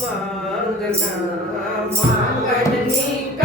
માંગના માંગણની